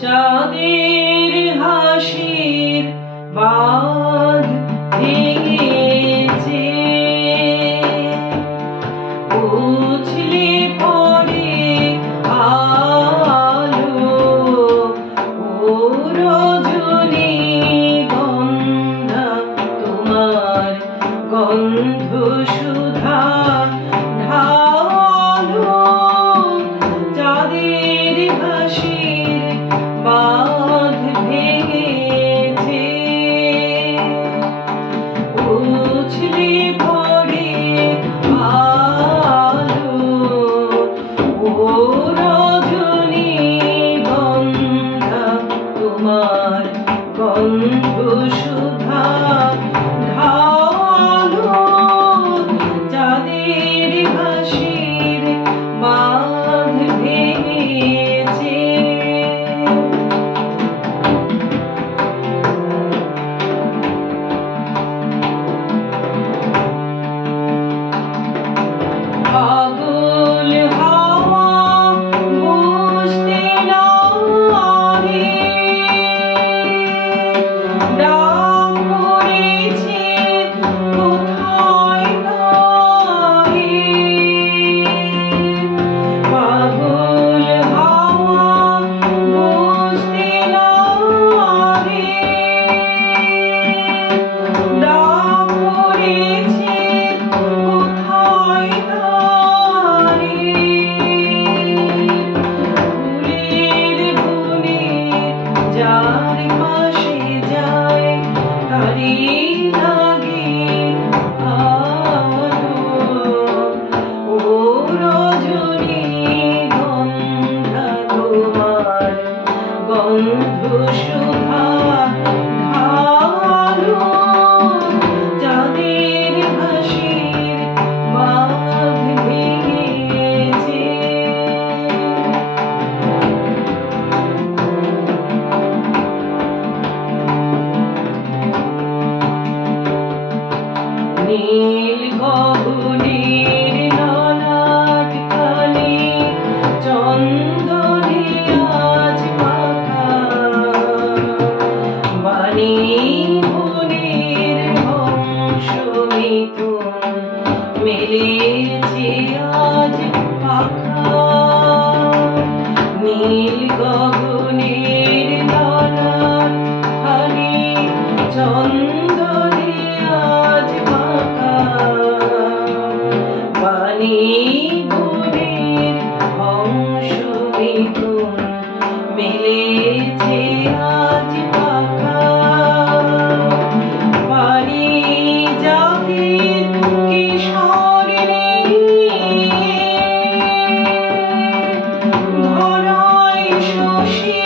চাঁদের হাসির বাঁধ ভেঙেছে, উছলে পড়ে আলো ও রজনীগন্ধা, তোমার গন্ধ সুধা ঢালো। চাঁদের হাসির বাঁধ ভেঙেছে, উছলে পড়ে আলো ও রজনীগন্ধা, তোমার গন্ধ সুধা ঢালো। চাঁদের হাসির বাঁধ ভেঙেছে। পাগল হাওয়া বুঝতে নাহি, ডাক পড়েছে কোথায় নাহি। পাগল হাওয়া বুঝতে নাহি, ডাক পড়েছে কোথায় নাহি। ফুলের গুনে যার পাশে যায়, তারি লাগে আলো ও রজনীগন্ধা, তোমার গন্ধ সুধা ঢালো। চাঁদের হাসির বাঁধ ভেঙেছে। নীল গগনের ললাট খানি চন্দনে আজ মাখা, বাণী বনের হংস মিথুন মেলেছে আজ পাখা। নীল গগনের ললাট খানি চন্দনে আজ মাখা, বাণী বনের হংস মিথুন মেলেছে আজ পাখা। পারিজাতের কিশোর নিয়ে ধরায় শশী